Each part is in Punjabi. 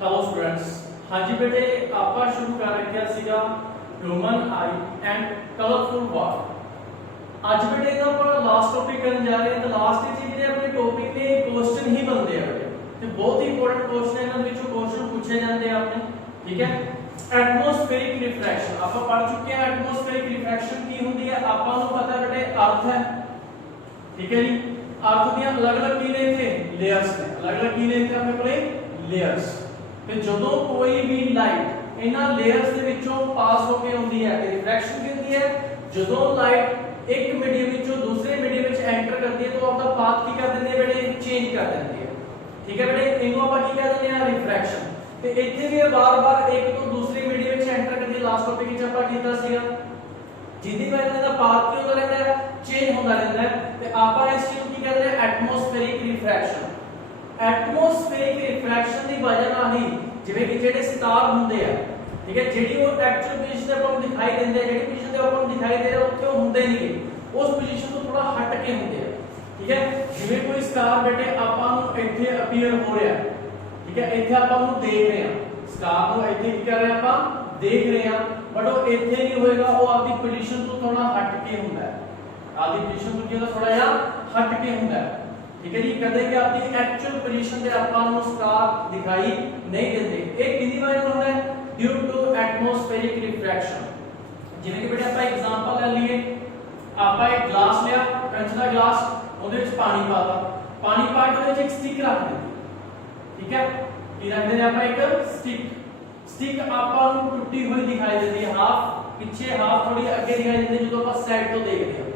Hello students. हाँ जी बेटे, आपका शुरू कर रखा सीगा human I and colourful word. आज बेटे ना ਆਪਾਂ ਲਾਸਟ ਟੌਪਿਕ ਕਰਨ ਜਾ ਰਹੇ ਹਾਂ ਤੇ ਲਾਸਟ ਵਿੱਚ ਜਿਹੜੇ ਆਪਣੇ ਟੌਪਿਕ ਨੇ ਕੁਐਸਚਨ ਹੀ ਬਣਦੇ ਆ ਬੇਟੇ ਤੇ ਬਹੁਤ ਹੀ ਇੰਪੋਰਟੈਂਟ ਕੁਐਸਚਨ ਇਹਨਾਂ ਵਿੱਚੋਂ ਕੁਐਸਚਨ ਪੁੱਛੇ ਜਾਂਦੇ ਆ ਆਪਣੇ। ਠੀਕ ਹੈ, ਐਟਮੋਸਫੇਰਿਕ ਰਿਫਰੈਕਸ਼ਨ ਆਪਾਂ ਪੜ ਚੁੱਕੇ ਹਾਂ। ਐਟਮੋਸਫੇਰਿਕ ਰਿਫਰੈਕਸ਼ਨ ਕੀ ਹੁੰਦੀ ਹੈ ਆਪਾਂ ਨੂੰ ਪਤਾ ਬੇਟੇ अर्थ है। ठीक है जी, अर्थ ਦੀਆਂ ਅਲੱਗ-ਅਲੱਗ ਕੀ ਨੇ ਇੱਥੇ ਲੇਅਰਸ ਨੇ। ਅਲੱਗ-ਅਲੱਗ ਕੀ ਨੇ ਇੱਥੇ ਆਪਣੇ ਕੋਲੇ ਲੇਅਰਸ। ਤੇ ਜਦੋਂ ਕੋਈ ਵੀ ਲਾਈਟ ਇਹਨਾਂ ਲੇਅਰਸ ਦੇ ਵਿੱਚੋਂ ਪਾਸ ਹੋ ਕੇ ਆਉਂਦੀ ਹੈ ਤੇ ਰਿਫਰੈਕਸ਼ਨ ਕੀ ਹੁੰਦੀ ਹੈ। ਜਦੋਂ ਲਾਈਟ ਇੱਕ ਮੀਡੀਅਮ ਵਿੱਚੋਂ ਦੂਸਰੇ ਮੀਡੀਅਮ ਵਿੱਚ ਐਂਟਰ ਕਰਦੀ ਹੈ ਤਾਂ ਆਪਦਾ ਪਾਥ ਕੀ ਕਰ ਦਿੰਦੀ ਹੈ ਬੇਟੇ, ਚੇਂਜ ਕਰ ਦਿੰਦੀ ਹੈ। ਠੀਕ ਹੈ ਬੇਟੇ, ਇਹਨੂੰ ਆਪਾਂ ਕੀ ਕਹਿ ਦਿੰਦੇ ਆ, ਰਿਫਰੈਕਸ਼ਨ। ਤੇ ਇੱਥੇ ਵੀ ਬਾਰ-ਬਾਰ ਇੱਕ ਤੋਂ ਦੂਸਰੇ ਮੀਡੀਅਮ ਵਿੱਚ ਐਂਟਰ ਕਰਦੀ ਹੈ। ਲਾਸਟ ਟੌਪਿਕ ਵਿੱਚ ਆਪਾਂ ਕੀਤਾ ਸੀਗਾ ਜਿਹਦੀ ਵਜ੍ਹਾ ਨਾਲ ਪਾਥ ਕੀ ਹੁੰਦਾ ਰਹਿੰਦਾ ਹੈ, ਚੇਂਜ ਹੁੰਦਾ ਰਹਿੰਦਾ ਹੈ। ਤੇ ਆਪਾਂ ਇਸ ਚੀਜ਼ ਨੂੰ ਕੀ ਕਹਿੰਦੇ ਆ, ਐਟਮੋਸਫੇਰਿਕ ਰਿਫਰੈਕਸ਼ਨ। ਐਟਮੋਸਫੇਰਿਕ ਰਿਫਰੈਕਸ਼ਨ ਦੀ ਵਜ੍ਹਾ ਨਾਲ ਹੀ ਜਿਵੇਂ ਕਿ ਜਿਹੜੇ ਸਟਾਰ ਹੁੰਦੇ ਆ, ਠੀਕ ਹੈ, ਜਿਹੜੀ ਉਹ ਐਕਚੁਅਲ ਪੋਜੀਸ਼ਨ ਤੇ ਆਪਾਂ ਨੂੰ ਦਿਖਾਈ ਦਿੰਦੇ ਆ, ਜਿਹੜੀ ਪੋਜੀਸ਼ਨ ਤੇ ਆਪਾਂ ਨੂੰ ਦਿਖਾਈ ਦੇ ਰਿਹਾ ਉੱਥੇ ਉਹ ਹੁੰਦੇ ਨਹੀਂਗੇ, ਉਸ ਪੋਜੀਸ਼ਨ ਤੋਂ ਥੋੜਾ ਹਟ ਕੇ ਹੁੰਦੇ ਆ। ਠੀਕ ਹੈ, ਜਿਵੇਂ ਕੋਈ ਸਟਾਰ ਬੇਟੇ ਆਪਾਂ ਨੂੰ ਇੱਥੇ ਅਪੀਅਰ ਹੋ ਰਿਹਾ, ਠੀਕ ਹੈ, ਇੱਥੇ ਆਪਾਂ ਨੂੰ ਦੇਖ ਰਹੇ ਹਾਂ ਸਟਾਰ ਨੂੰ, ਇੱਥੇ ਕੀ ਕਰ ਰਹੇ ਆਪਾਂ ਦੇਖ ਰਹੇ ਹਾਂ, ਬਟ ਉਹ ਇੱਥੇ ਨਹੀਂ ਹੋਏਗਾ, ਉਹ ਆਪਦੀ ਪੋਜੀਸ਼ਨ ਤੋਂ ਥੋੜਾ ਹਟ ਕੇ ਹੁੰਦਾ ਹੈ। ਆਪਦੀ ਪੋਜੀਸ਼ਨ ਤੋਂ ਥੋੜਾ ਜਿਹਾ ਹਟ ਕੇ ਹੁੰਦਾ ਹੈ। ठीक है जी, कदे कि आपकी एक्चुअल पोजीशन ਤੇ ਆਪਾਂ ਨੂੰ ਸਟਾਰ ਦਿਖਾਈ ਨਹੀਂ ਦਿੰਦੇ। ਇਹ ਕਿਹਦੀ ਵਜ੍ਹਾ ਨਾਲ ਹੁੰਦਾ ਹੈ, ਡਿਊ ਟੂ ਐਟਮੋਸਫੇਰਿਕ ਰਿਫਰੈਕਸ਼ਨ। ਜਿਵੇਂ ਕਿ ਬੇਟਾ ਆਪਾਂ ਐਗਜ਼ਾਮਪਲ ਲੈ ਲਈਏ, ਆਪਾਂ ਇੱਕ ਗਲਾਸ ਲਿਆ, ਕੱਚ ਦਾ ਗਲਾਸ, ਉਹਦੇ ਵਿੱਚ ਪਾਣੀ ਪਾਤਾ, ਪਾਣੀ ਪਾ ਕੇ ਉਹਦੇ ਵਿੱਚ ਇੱਕ ਸਟਿਕ ਰੱਖ ਦਿੱਤੀ। ਠੀਕ ਹੈ, ਕੀ ਰੱਖਦੇ ਨੇ ਆਪਾਂ, ਇੱਕ ਸਟਿਕ ਆਪਾਂ ਨੂੰ ਟੁੱਟੀ ਹੋਈ ਦਿਖਾਈ ਦਿੰਦੀ ਹੈ, ਹਾਫ ਪਿੱਛੇ ਹਾਫ ਥੋੜੀ ਅੱਗੇ ਦਿਖਾਈ ਦਿੰਦੀ ਹੈ ਜਦੋਂ ਆਪਾਂ ਸਾਈਡ ਤੋਂ ਦੇਖਦੇ ਹਾਂ।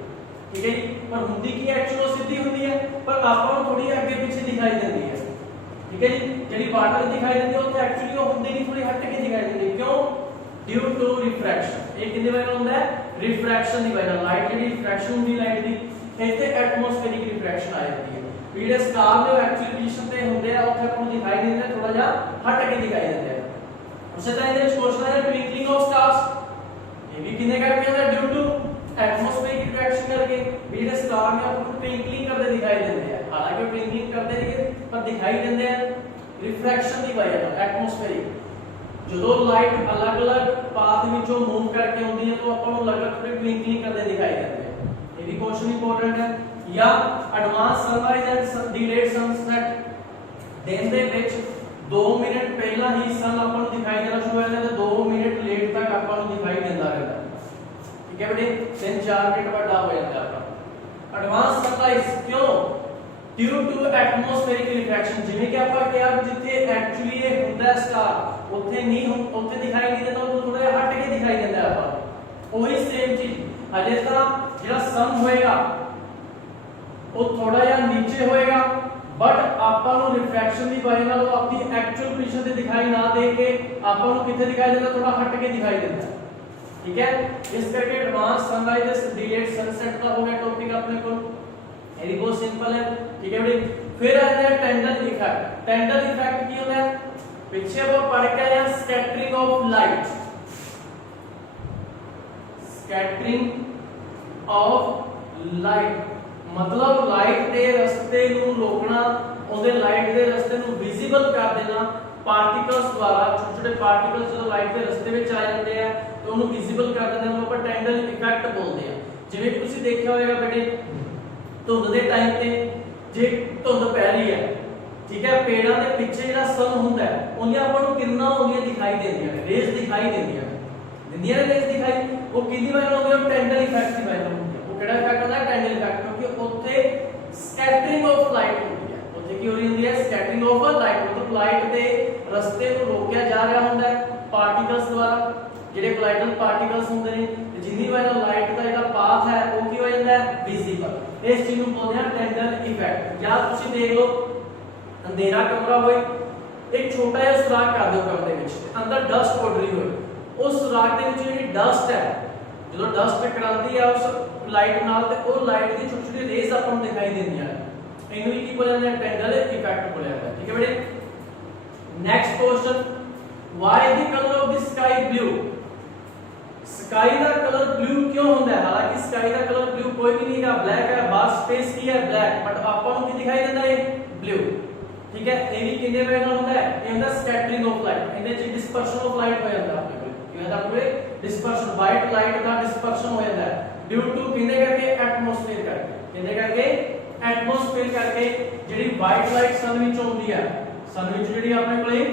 ठीक है जी, पर ਹੁੰਦੀ ਕੀ ਐਕਚੁਅਲ ਸਿੱਧੀ ਹੁੰਦੀ ਹੈ, ਪਰ ਆਪਾਂ ਨੂੰ ਥੋੜੀ ਅੱਗੇ ਪਿੱਛੇ ਦਿਖਾਈ ਦਿੰਦੀ ਹੈ। ਠੀਕ ਹੈ ਜੀ, ਜਿਹੜੀ ਵਾਟਰ ਦਿਖਾਈ ਦਿੰਦੀ ਹੈ ਉੱਥੇ ਐਕਚੁਅਲੀ ਉਹ ਹੁੰਦੀ ਨਹੀਂ, ਥੋੜੀ ਹਟ ਕੇ ਦਿਖਾਈ ਦਿੰਦੀ ਹੈ। ਕਿਉਂ? Due to refraction. ਇਹ ਕਿਹਦੀ ਵਜ੍ਹਾ ਨਾਲ ਹੁੰਦਾ ਹੈ, ਰਿਫਰੈਕਸ਼ਨ ਦੀ ਵਜ੍ਹਾ ਨਾਲ। ਲਾਈਟ ਜਿਹੜੀ ਰਿਫਰੈਕਸ਼ਨ ਹੁੰਦੀ ਲਾਈਟ ਦੀ, ਇੱਥੇ ਐਟਮੋਸਫੇਰਿਕ ਰਿਫਰੈਕਸ਼ਨ ਆ ਜਾਂਦੀ ਹੈ। ਜਿਹੜੇ ਸਟਾਰ ਨੇ ਉਹ ਐਕਚੁਅਲੀ ਪੋਜੀਸ਼ਨ ਤੇ ਹੁੰਦੇ ਆ, ਉੱਥੇ ਆਪਾਂ ਨੂੰ ਦਿਖਾਈ ਨਹੀਂ ਦਿੰਦੇ, ਥੋੜਾ ਜਿਹਾ ਹਟ ਕੇ ਦਿਖਾਈ ਦਿੰਦੇ ਆ। ਉਸੇ ਤਰ੍ਹਾਂ ਇਹਦੇ ਵਿੱਚ ਕੁਐਸਚਨ ਹੈ ਟਵਿੰਕਲਿੰਗ ਆਫ ਸਟਾਰਸ। ਇਹ ਵੀ ਕਿਹਨੇ ਕਰਕੇ ਹੁੰਦਾ, ਡਿਊ ਟੂ एटमॉस्फेरिक रिफ्रैक्शन करके ਜਿਹੜੇ ਸਟਾਰ ਨੇ ਆਪਾਂ ਨੂੰ ਟਵਿੰਕਲਿੰਗ ਕਰਦੇ ਦਿਖਾਈ ਦਿੰਦੇ ਆ। ਹਾਲਾਂਕਿ ਟਵਿੰਕਲਿੰਗ ਕਰਦੇ ਨਹੀਂ ਪਰ ਦਿਖਾਈ ਦਿੰਦੇ ਆ ਰਿਫਰੈਕਸ਼ਨ ਦੀ ਵਜ੍ਹਾ ਨਾਲ। ਐਟਮੋਸਫੇਰਿਕ ਜਦੋਂ ਲਾਈਟ ਅਲੱਗ-ਅਲੱਗ ਪਾਥ ਵਿੱਚੋਂ ਮੂਵ ਕਰਕੇ ਆਉਂਦੀ ਹੈ ਤਾਂ ਆਪਾਂ ਨੂੰ ਅਲੱਗ-ਅਲੱਗ ਟਵਿੰਕਲਿੰਗ ਕਰਦੇ ਦਿਖਾਈ ਦਿੰਦੇ ਆ। ਇਹ ਵੀ ਕੁਐਸਚਨ ਇੰਪੋਰਟੈਂਟ ਹੈ। ਜਾਂ advance sunrise and delayed sunset, ਦਿਨ ਦੇ ਵਿੱਚ 2 ਮਿੰਟ ਪਹਿਲਾਂ ਹੀ ਸਨ ਆਪਾਂ ਨੂੰ ਦਿਖਾਈ ਦੇਣਾ ਸ਼ੁਰੂ ਹੋ ਜਾਂਦਾ ਤੇ 2 ਮਿੰਟ ਲੇਟ ਤੱਕ ਆਪਾਂ ਨੂੰ ਦਿਖਾਈ ਦਿੰਦਾ ਰਹਿੰਦਾ। ठीक है बेटे, 3-4 मिनट ਵੱਡਾ ਹੋ ਜਾਂਦਾ ਆਪਣਾ ਐਡਵਾਂਸ ਸਨਰਾਈਜ਼। ਕਿਉਂ? Due to atmospheric refraction. ਜਿਵੇਂ ਕਿ ਆਪਾਂ ਕਿਹਾ ਜਿੱਥੇ ਐਕਚੁਅਲੀ ਇਹ ਹੁੰਦਾ ਸਟਾਰ ਉੱਥੇ ਨਹੀਂ, ਉੱਥੇ ਦਿਖਾਈ ਨਹੀਂ ਦਿੰਦਾ, ਉਹ ਥੋੜਾ ਜਿਹਾ ਹਟ ਕੇ ਦਿਖਾਈ ਦਿੰਦਾ ਆਪਾਂ। ਉਹੀ ਸੇਮ ਚੀਜ਼ ਅਜੇ ਤਰ੍ਹਾਂ ਜਿਹੜਾ ਸਨ ਹੋਏਗਾ ਉਹ ਥੋੜਾ ਜਿਹਾ ਨੀਚੇ ਹੋਏਗਾ, ਬਟ ਆਪਾਂ ਨੂੰ ਰਿਫਰੈਕਸ਼ਨ ਦੀ ਵਜ੍ਹਾ ਨਾਲ ਉਹ ਆਪਣੀ ਐਕਚੁਅਲ ਪੋਜੀਸ਼ਨ ਤੇ ਦਿਖਾਈ ਨਾ ਦੇ ਕੇ ਆਪਾਂ ਨੂੰ ਕਿੱਥੇ ਦਿਖਾਈ ਦਿੰਦਾ, ਥੋੜਾ ਹਟ ਕੇ ਦਿਖਾਈ ਦਿੰਦਾ। ठीक है, इस करके एडवांस सनराइज डिलेड सनसेट का हो गया टॉपिक अपने को। ये भी बहुत सिंपल है। ठीक है बेटे, फिर आता है टेंडल इफेक्ट। टेंडल इफेक्ट की होता है, पीछे वो पढ़ के आया scattering of light. Scattering of light मतलब लाइट के रस्ते ਨੂੰ ਰੋਕਣਾ, ਉਹਦੇ ਲਾਈਟ ਦੇ ਰਸਤੇ ਨੂੰ ਵਿਜ਼ੀਬਲ ਕਰ ਦੇਣਾ ਪਾਰਟੀਕਲਸ ਦੁਆਰਾ। ਛੋਟੇ ਛੋਟੇ ਪਾਰਟੀਕਲਸ ਜਦੋਂ ਲਾਈਟ ਦੇ ਰਸਤੇ ਵਿੱਚ ਆ ਜਾਂਦੇ ਆ ਤੇ ਉਹਨੂੰ ਵਿਜ਼ੀਬਲ ਕਰ ਦਿੰਦੇ, ਉਹਨੂੰ ਆਪਾਂ ਟੈਂਡਲ ਇਫੈਕਟ ਬੋਲਦੇ ਆ। ਜਿਵੇਂ ਕਿ ਤੁਸੀਂ ਦੇਖਿਆ ਹੋਵੇਗਾ ਬੇਟੇ ਧੁੰਦ ਦੇ ਟਾਈਮ ਤੇ ਜੇ ਧੁੰਦ ਪੈ ਰਹੀ ਹੈ, ਠੀਕ ਹੈ, ਪੇੜਾਂ ਦੇ ਪਿੱਛੇ ਜਿਹੜਾ ਸਨ ਹੁੰਦਾ ਹੈ ਉਹਦੀਆਂ ਆਪਾਂ ਨੂੰ ਕਿਰਨਾਂ ਆਉਂਦੀਆਂ ਦਿਖਾਈ ਦਿੰਦੀਆਂ ਨੇ, ਰੇਜ਼ ਦਿਖਾਈ ਦਿੰਦੀਆਂ ਨੇ ਰੇਜ਼ ਦਿਖਾਈ। ਉਹ ਕਿਹਦੀ ਵਜ੍ਹਾ ਨਾਲ ਹੁੰਦੀ ਹੈ, ਟੈਂਡਲ ਇਫੈਕਟ ਦੀ ਵਜ੍ਹਾ ਨਾਲ ਹੁੰਦੀ ਹੈ। ਉਹ ਕਿਹੜਾ ਇਫੈਕਟ ਹੁੰਦਾ ਹੈ, ਟੈਂਡਲ ਇਫੈਕਟ, ਕਿਉਂਕਿ ਉੱਥੇ ਸਕੈਟਰਿੰਗ ਆਫ ਲਾਈਟ ਹੁੰਦੀ ਹੈ। ਉੱਥੇ ਕੀ ਹੋ ਰਹੀ ਹੁੰਦੀ ਹੈ, ਸਕੈਟਰਿੰਗ ਆਫ ਲਾਈਟ, ਮਤਲਬ ਲਾਈਟ ਦੇ ਰਸਤੇ ਨੂੰ ਰੋਕਿਆ ਜਾ ਰਿਹਾ ਹੁੰਦਾ ਹੈ ਪਾਰਟੀਕਲਸ ਦੁਆਰਾ, ਜਿਹੜੇ ਕੋਲਾਈਡਲ ਪਾਰਟੀਕਲਸ ਹੁੰਦੇ ਨੇ, ਤੇ ਜਿੰਨੀ ਵਾਰ ਲਾਈਟ ਦਾ ਜਿਹੜਾ ਪਾਥ ਹੈ ਉਹ ਕੀ ਹੋ ਜਾਂਦਾ ਹੈ, ਵਿਜ਼ੀਬਲ। ਇਸ ਚੀਜ਼ ਨੂੰ ਬੋਲਦੇ ਆ ਟੈਂਡਲ ਇਫੈਕਟ। ਜਾਂ ਤੁਸੀਂ ਦੇਖ ਲਓ ਅੰਧੇਰਾ ਕਮਰਾ ਹੋਏ, ਇੱਕ ਛੋਟਾ ਜਿਹਾ ਸੁਰਾਖ ਕਰ ਦਿਓ ਕਮਰੇ ਵਿੱਚ, ਅੰਦਰ ਡਸਟ ਉੱਡ ਰਹੀ ਹੋਏ, ਉਸ ਸੁਰਾਖ ਦੇ ਵਿੱਚ ਜਿਹੜੀ ਡਸਟ ਹੈ ਜਦੋਂ ਡਸਟ ਟਕਰਾਉਂਦੀ ਹੈ ਉਸ ਲਾਈਟ ਨਾਲ ਤੇ ਉਹ ਲਾਈਟ ਦੀ ਛੋਟੀ ਛੋਟੀ ਰੇਜ਼ ਆਪਾਂ ਨੂੰ ਦਿਖਾਈ ਦਿੰਦੀਆਂ ਨੇ, ਇਹਨੂੰ ਵੀ ਕੀ ਬੋਲਿਆ ਜਾਂਦਾ, ਟੈਂਡਲ ਇਫੈਕਟ ਬੋਲਿਆ ਜਾਂਦਾ। ਠੀਕ ਹੈ ਬੇਟੇ, next question, Y the colour of the sky blue. Sky का कलर ब्लू क्यों होता है? हालांकि स्काई का कलर ब्लू कोई भी नहीं है, ब्लैक है, बाहर स्पेस की है ब्लैक, बट आपको की दिखाई देता है ब्लू। ठीक है। ये भी किन्ने वे नाल होंदा है, ये होंदा स्कैटरिंग ऑफ लाइट, इहदे च डिस्पर्शन ऑफ लाइट हो जांदा अपने कोल, ये होंदा अपने डिस्पर्शन, वाइट लाइट दा डिस्पर्शन हो जांदा है ड्यू टू किन्ने करके, एटमॉस्फेयर करके, किन्ने करके, एटमॉस्फेयर करके जेडी वाइट लाइट सन विच आउंदी है, सन विच जेडी अपने कोले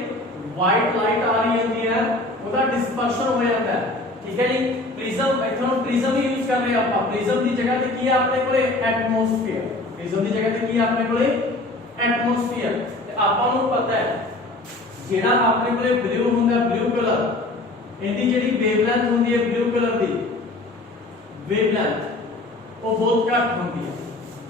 वाइट लाइट आ रही होंदी है ਉਹਦਾ डिस्पर्शन हो जाता है, ठीक है जी। प्रिज्म, इथों प्रिज्म ही यूज कर रहे हैं आप, प्रिज्म की जगह पे की है अपने कोले एटमॉस्फेयर, प्रिज्म की जगह पे की है अपने कोले एटमॉस्फेयर। ते आपां नूं पता है जेड़ा अपने कोले ब्लू हुंदा, ब्लू कलर, इहदी जेडी वेवलेंथ हुंदी है ब्लू कलर दी वेवलेंथ वो बहुत घट हुंदी है,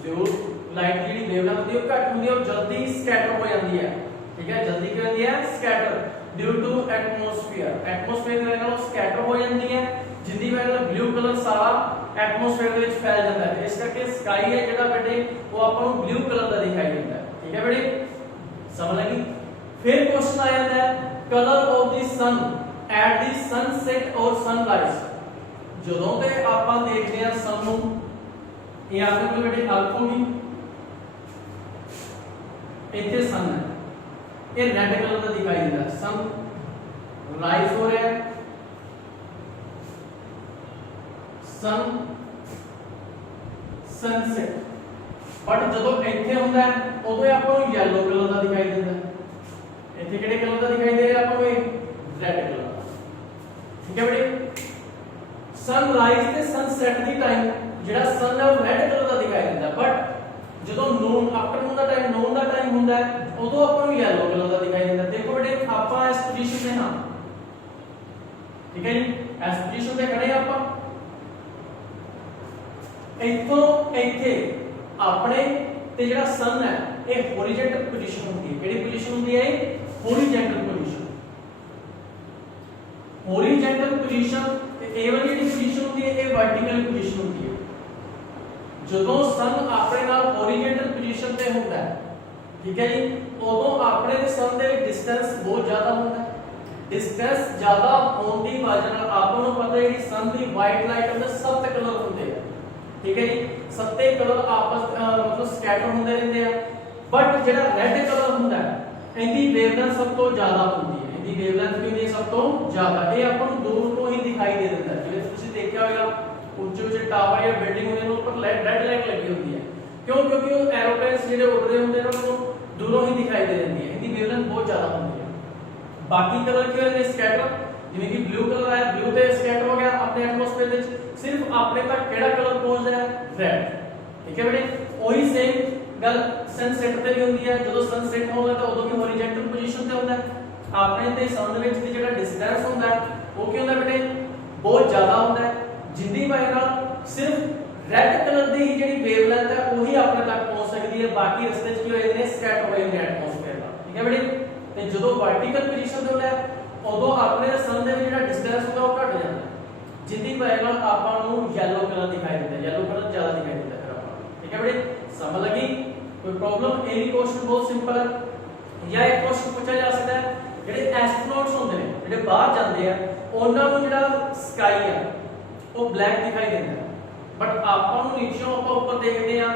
जो लाइट जेडी वेवलेंथ होंदी है वो घट हुंदी है, वो जल्दी स्कैटर हो जाती है, ठीक है, जल्दी क्या होती है, scatter due to atmosphere, atmosphere ਦੇ ਨਾਲ ਸਕੈਟਰ ਹੋ ਜਾਂਦੀ ਹੈ, ਜਿੰਦੀ ਵਜ੍ਹਾ ਨਾਲ ਬਲੂ ਕਲਰ ਸਾਰਾ ਐਟਮॉस्फेयर ਦੇ ਵਿੱਚ ਫੈਲ ਜਾਂਦਾ ਹੈ। ਇਸ ਕਰਕੇ ਸਕਾਈ ਹੈ ਜਿਹੜਾ ਬੇਟੇ ਉਹ ਆਪਾਂ ਨੂੰ ਬਲੂ ਕਲਰ ਦਾ ਦਿਖਾਈ ਦਿੰਦਾ ਹੈ, ਠੀਕ ਹੈ ਬੇਟੇ, ਸਮਝ ਲੱਗੀ। ਫਿਰ ਕੁਐਸਚਨ ਆ ਜਾਂਦਾ ਹੈ colour of the sun at the sunset ਔਰ ਸਨਰਾਈਜ਼, ਜਦੋਂ ਤੇ ਆਪਾਂ ਦੇਖਦੇ ਹਾਂ ਸਨ ਨੂੰ, ਇਹ ਆਪਣੇ ਕੋਲ ਬੇਟੇ ਅਲਫ ਹੋਗੀ, ਇੱਥੇ ਸਨ ਹੈ, ये रेड कलर का दिखाई देता है, सन राइज हो रहा है, सन सनसेट, बट जदों इत्थे हुंदा है उदों आपां नूं येलो कलर का दिखाई देता है, इत्थे किहड़े कलर का दिखाई दे रहा आपां नूं रेड कलर का, ठीक है बेटे। सनराइज ते सनसेट दी टाइम जेड़ा सन है वो रेड कलर का दिखाई देता है, बट ਜਦੋਂ ਨੂਨ आफ्टरनून ਦਾ ਟਾਈਮ, ਨੂਨ ਦਾ ਟਾਈਮ ਹੁੰਦਾ ਹੈ ਉਦੋਂ ਆਪਾਂ ਨੂੰ ਯੈਲੋ ਕਲਰ ਦਾ ਦਿਖਾਈ ਦਿੰਦਾ। ਦੇਖੋ ਬੇਟੇ ਆਪਾਂ ਇਸ ਪੋਜੀਸ਼ਨ ਤੇ ਹਾਂ, ਠੀਕ ਹੈ ਜੀ, ਇਸ ਪੋਜੀਸ਼ਨ ਤੇ ਖੜੇ ਆਪਾਂ, ਇੱਥੋਂ ਇੱਥੇ ਆਪਣੇ ਤੇ ਜਿਹੜਾ ਸਨ ਹੈ ਇਹ ਹੌਰੀਜ਼ੌਂਟਲ ਪੋਜੀਸ਼ਨ ਹੁੰਦੀ ਹੈ, ਕਿਹੜੀ ਪੋਜੀਸ਼ਨ ਹੁੰਦੀ ਹੈ, ਹੌਰੀਜ਼ੌਂਟਲ ਪੋਜੀਸ਼ਨ, हॉरिजॉन्टल पोजीशन ते ए वाली ਜਿਹੜੀ ਪੋਜੀਸ਼ਨ ਹੁੰਦੀ ਹੈ ਇਹ ਵਰਟੀਕਲ ਪੋਜੀਸ਼ਨ ਹੁੰਦੀ ਹੈ। ਜਦੋਂ ਸਨ ਆਪਣੇ ਨਾਲ ਹੌਰੀਜ਼ੌਂਟਲ ਪੋਜੀਸ਼ਨ ਤੇ ਹੁੰਦਾ ਹੈ, ਠੀਕ ਹੈ ਜੀ, ਉਦੋਂ ਆਪਣੇ ਤੇ ਸਨ ਦੇ ਵਿੱਚ ਡਿਸਟੈਂਸ ਬਹੁਤ ਜ਼ਿਆਦਾ ਹੁੰਦਾ ਹੈ। ਡਿਸਟੈਂਸ ਜ਼ਿਆਦਾ ਹੋਣ ਦੀ ਵਜ੍ਹਾ ਨਾਲ ਆਪਾਂ ਨੂੰ ਪਤਾ ਹੈ ਕਿ ਸਨ ਦੀ ਵਾਈਟ ਲਾਈਟ ਦੇ 7 ਕਲਰ ਹੁੰਦੇ ਆ, ਠੀਕ ਹੈ ਜੀ, 7 ਕਲਰ ਆਪਸ ਮਤਲਬ ਸਕੈਟਰ ਹੁੰਦੇ ਰਹਿੰਦੇ ਆ, ਬਟ ਜਿਹੜਾ ਰੈੱਡ ਕਲਰ ਹੁੰਦਾ ਹੈ ਇਹਦੀ ਵੇਵਲੈਂਥ ਸਭ ਤੋਂ ਜ਼ਿਆਦਾ ਹੁੰਦੀ ਹੈ, ਇਹਦੀ ਵੇਵਲੈਂਥ ਵੀ ਹੁੰਦੀ ਹੈ ਸਭ ਤੋਂ ਜ਼ਿਆਦਾ। ਇਹ ਆਪਾਂ ਨੂੰ ਦੂਰ ਤੋਂ ਹੀ ਦਿਖਾਈ ਦੇ ਦਿੰਦਾ ਹੈ, ਜਿਵੇਂ ਤੁਸੀਂ ਦੇਖਿਆ ਹੋਵੇਗਾ ਉੱਚੇ ਉੱਚੇ ਟਾਵਰ ਜਾਂ ਬਿਲਡਿੰਗ ਹੁੰਦੇ ਨੇ ਉੱਪਰ ਰੈੱਡ ਲਾਈਟ ਲੱਗੀ ਹੁੰਦੀ ਹੈ, ਕਿਉਂ? ਕਿਉਂਕਿ ਉਹ ਐਰੋਪਲੇਨਸ ਜਿਹੜੇ ਉੱਡ ਰਹੇ ਹੁੰਦੇ ਨੇ ਉਹਨਾਂ ਨੂੰ ਦੂਰੋਂ ਹੀ ਦਿਖਾਈ ਦੇ ਦਿੰਦੀ ਹੈ, ਇਹਦੀ ਵੇਵਲੈਂਥ ਬਹੁਤ ਜ਼ਿਆਦਾ ਹੁੰਦੀ ਹੈ। ਬਾਕੀ ਕਲਰ ਕੀ ਹੁੰਦੇ ਸਕੈਟਰ, ਜਿਵੇਂ ਕਿ ਬਲੂ ਕਲਰ ਆਇਆ, ਬਲੂ ਤੇ ਸਕੈਟਰ ਹੋ ਗਿਆ ਆਪਣੇ ਐਟਮੋਸਫੇਅਰ ਵਿੱਚ, ਸਿਰਫ ਆਪਣੇ ਤੱਕ ਕਿਹੜਾ ਕਲਰ ਪਹੁੰਚਦਾ ਹੈ, ਰੈੱਡ, ਠੀਕ ਹੈ ਬੇਟੇ। ਉਹੀ ਸੇਮ ਗੱਲ ਸਨਸੈਟ ਤੇ ਵੀ ਹੁੰਦੀ ਹੈ, ਜਦੋਂ ਸਨਸੈਟ ਹੋਊਗਾ ਤਾਂ ਉਦੋਂ ਵੀ ਹੌਰੀਜ਼ੌਂਟਲ ਪੋਜੀਸ਼ਨ ਤੇ ਹੁੰਦਾ ਹੈ। ਆਪਣੇ ਤੇ ਸਨ ਵਿੱਚ ਦੀ ਜਿਹੜਾ ਡਿਸਟੈਂਸ ਹੁੰਦਾ ਹੈ ਉਹ ਕੀ ਹੁੰਦਾ ਬੇਟੇ, ਬਹੁਤ ਜ਼ਿਆਦਾ ਹੁੰਦਾ ਹੈ, ਜਿੰਦੀ ਵਜ੍ਹਾ ਨਾਲ ਸਿਰਫ ਰੈੱਡ ਕਲਰ ਦੀ ਹੀ ਜਿਹੜੀ ਵੇਵਲੈਂਥ ਹੈ ਉਹੀ ਆਪਣੇ ਤੱਕ ਪਹੁੰਚ ਸਕਦੀ ਹੈ, ਬਾਕੀ ਰਸਤੇ 'ਚ ਕੀ ਹੋ ਜਾਂਦੇ ਨੇ, ਸਕੈਟਰ ਹੋ ਜਾਂਦੇ ਐਟਮੋਸਫੇਅਰ ਦਾ, ਠੀਕ ਹੈ ਬੇਟੇ। ਤੇ ਜਦੋਂ ਵਰਟੀਕਲ ਪੋਜੀਸ਼ਨ ਤੇ ਹੁੰਦਾ ਹੈ ਉਦੋਂ ਆਪਣੇ ਸਨ ਦੇ ਵਿੱਚ ਜਿਹੜਾ ਡਿਸਟੈਂਸ ਹੁੰਦਾ ਉਹ ਘਟ ਜਾਂਦਾ ਹੈ, ਜਿੰਦੀ ਵਜ੍ਹਾ ਨਾਲ ਆਪਾਂ ਨੂੰ ਯੈਲੋ ਕਲਰ ਦਿਖਾਈ ਦਿੰਦਾ ਹੈ, ਯੈਲੋ ਕਲਰ ਜ਼ਿਆਦਾ ਦਿਖਾਈ ਦਿੰਦਾ ਹੈ ਫਿਰ ਆਪਾਂ ਨੂੰ, ਠੀਕ ਹੈ ਬੇਟੇ। ਸਮਝ ਲੱਗੀ ਕੋਈ ਪ੍ਰੋਬਲਮ? ਇਹ ਵੀ ਕੁਐਸਚਨ ਬਹੁਤ ਸਿੰਪਲ ਹੈ। ਜਾਂ ਇੱਕ ਕੁਐਸਚਨ ਪੁੱਛਿਆ ਜਾ ਸਕਦਾ ਹੈ, ਜਿਹੜੇ ਐਸਟਰੋਨੌਟਸ ਹੁੰਦੇ ਨੇ ਜਿਹੜੇ ਬਾਹਰ ਜਾਂਦੇ ਆ ਉਹਨਾਂ ਨੂੰ ਜਿਹੜਾ ਸਕਾਈ ਆ ਉਹ ਬਲੈਕ ਦਿਖਾਈ ਦਿੰਦਾ ਹੈ, ਬਟ ਆਪਾਂ ਨੂੰ ਨੀਚੋਂ ਆਪਾਂ ਉੱਪਰ ਦੇਖਦੇ ਆ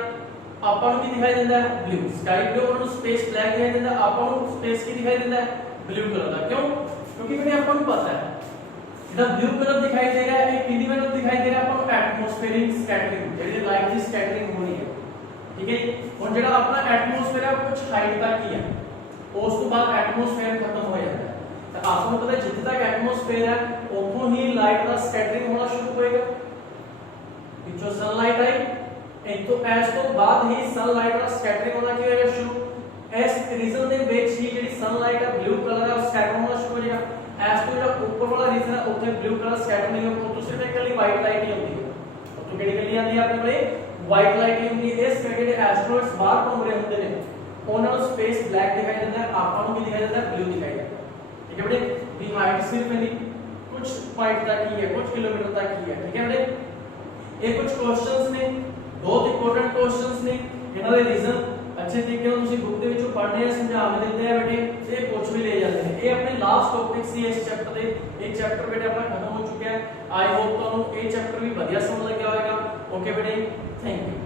ਆਪਾਂ ਨੂੰ ਕੀ ਦਿਖਾਈ ਦਿੰਦਾ ਹੈ, ਬਲੂ, ਸਕਾਈ ਬਲੂ, ਉਹਨਾਂ ਨੂੰ ਸਪੇਸ ਬਲੈਕ ਦਿਖਾਈ ਦਿੰਦਾ, ਆਪਾਂ ਨੂੰ ਸਪੇਸ ਕੀ ਦਿਖਾਈ ਦਿੰਦਾ ਹੈ, ਬਲੂ ਕਲਰ ਦਾ। ਕਿਉਂ? ਕਿਉਂਕਿ ਬੇਟੇ ਆਪਾਂ ਨੂੰ ਪਤਾ ਹੈ ਜਿਹੜਾ ਬਲੂ ਕਲਰ ਦਿਖਾਈ ਦੇ ਰਿਹਾ ਇਹ ਕਿਹਦੀ ਵਜ੍ਹਾ ਨਾਲ ਦਿਖਾਈ ਦੇ ਰਿਹਾ, ਆਪਾਂ ਨੂੰ ਐਟਮੋਸਫੇਰਿਕ ਸਕੈਟਰਿੰਗ, ਜਿਹੜੀ ਲਾਈਟ ਦੀ ਸਕੈਟਰਿੰਗ ਹੋਣੀ ਹੈ, ਠੀਕ ਹੈ। ਹੁਣ ਜਿਹੜਾ ਆਪਣਾ ਐਟਮੋਸਫੇਅਰ ਹੈ ਕੁਝ ਹਾਈਟ ਤੱਕ ਹੀ ਹੈ, ਉਸ ਤੋਂ ਬਾਅਦ ਐਟਮੋਸਫੇਅਰ ਖਤਮ ਹੋ ਜਾਂਦਾ ਹੈ, ਤਾਂ ਆਪਾਂ ਨੂੰ ਪਤਾ ਜਿੱਥੇ ਤੱਕ ਐਟਮੋਸਫੇਅਰ ਹੈ ਉੱਥੋਂ ਹੀ ਲਾਈਟ ਦਾ ਸਕੈਟਰਿੰਗ ਹੋਣਾ ਸ਼ੁਰੂ ਹੋਏਗਾ। ਪਿੱਛੋਂ ਸਨਲਾਈਟ ਆਈ, ਇੱਥੋਂ ਇਸ ਤੋਂ ਬਾਅਦ ਹੀ ਸਨਲਾਈਟ ਦਾ ਸਕੈਟਰਿੰਗ ਹੋਣਾ ਕੀ ਹੋਏਗਾ ਸ਼ੁਰੂ। ਇਸ ਰੀਜ਼ਨ ਦੇ ਵਿੱਚ ਹੀ ਜਿਹੜੀ ਸਨਲਾਈਟ ਹੈ ਬਲੂ ਕਲਰ ਹੈ ਉਹ ਸਕੈਟਰ ਹੋਣਾ ਸ਼ੁਰੂ ਹੋ ਜਾਏਗਾ। ਇਸ ਤੋਂ ਜਿਹੜਾ ਉੱਪਰ ਵਾਲਾ ਰੀਜ਼ਨ ਹੈ ਉੱਥੇ ਬਲੂ ਕਲਰ ਸਕੈਟਰ ਨਹੀਂ ਹੋਊਗਾ, ਉੱਥੋਂ ਸਿਰਫ ਇਕੱਲੀ ਵਾਈਟ ਲਾਈਟ ਹੀ ਆਉਂਦੀ ਹੈ, ਉੱਥੋਂ ਕਿਹੜੀ ਕਿਹੜੀ ਆਉਂਦੀ ਹੈ ਆਪਣੇ ਕੋਲੇ, ਵਾਈਟ ਲਾਈਟ ਹੀ ਹੁੰਦੀ ਹੈ। ਇਸ ਕਰਕੇ ਜਿਹੜੇ ਐਸਟਰੋਇਡਸ ਬਾਹਰ ਘੁੰਮ ਰਹੇ ਹੁੰਦੇ ਨੇ ਉਹਨਾਂ ਨੂੰ ਸਪੇਸ ਬਲੈਕ ਦਿਖਾਈ ਦਿੰਦਾ ਹੈ, ਆਪਾਂ ਨੂੰ ਕੀ ਦਿਖਾਈ ਦਿੰਦਾ ਹੈ, ਬਲੂ ਦਿਖਾਈ ਦਿੰਦਾ ਹੈ, ਠੀਕ ਹੈ ਬੇਟੇ। ਦੀ ਹਾਈਟ ਸਿਰਫ ਇਹਦੀ ਕੁਝ ਪੁਆਇੰਟ ਤੱਕ ਹੀ ਹੈ, ਕੁਝ ਕਿਲੋਮੀਟਰ ਤੱਕ ਹੀ ਹੈ, ਠੀਕ ਹੈ ਬੇਟੇ। ਇਹ ਕੁਝ ਕੁਐਸਚਨਸ ਨੇ, ਬਹੁਤ ਇੰਪੋਰਟੈਂਟ ਕੁਐਸਚਨਸ ਨੇ, ਇਹਨਾਂ ਦੇ ਰੀਜ਼ਨ अच्छे तरीके ਨਾਲ ਤੁਸੀਂ ਬੁੱਕ ਦੇ ਵਿੱਚੋਂ ਪੜ੍ਹਨੇ ਆ, ਸਮਝਾ ਵੀ ਦਿੰਦੇ ਆ ਬੇਟੇ, ਤੇ ਪੁੱਛ ਵੀ ਲੈ ਜਾਂਦੇ ਨੇ। ਇਹ ਆਪਣੇ ਲਾਸਟ ਟੌਪਿਕ ਸੀ ਇਸ ਚੈਪਟਰ ਦੇ, ਇੱਕ ਚੈਪਟਰ ਬੇਟੇ ਆਪਣਾ ਖਤਮ ਹੋ ਚੁੱਕਿਆ ਹੈ। ਆਈ ਹੋਪ ਤੁਹਾਨੂੰ ਇਹ ਚੈਪਟਰ ਵੀ ਵਧੀਆ ਸਮਝ ਲੱਗਿਆ ਹੋਵੇਗਾ। ਓਕੇ ਬੇਟੇ, ਥੈਂਕ ਯੂ।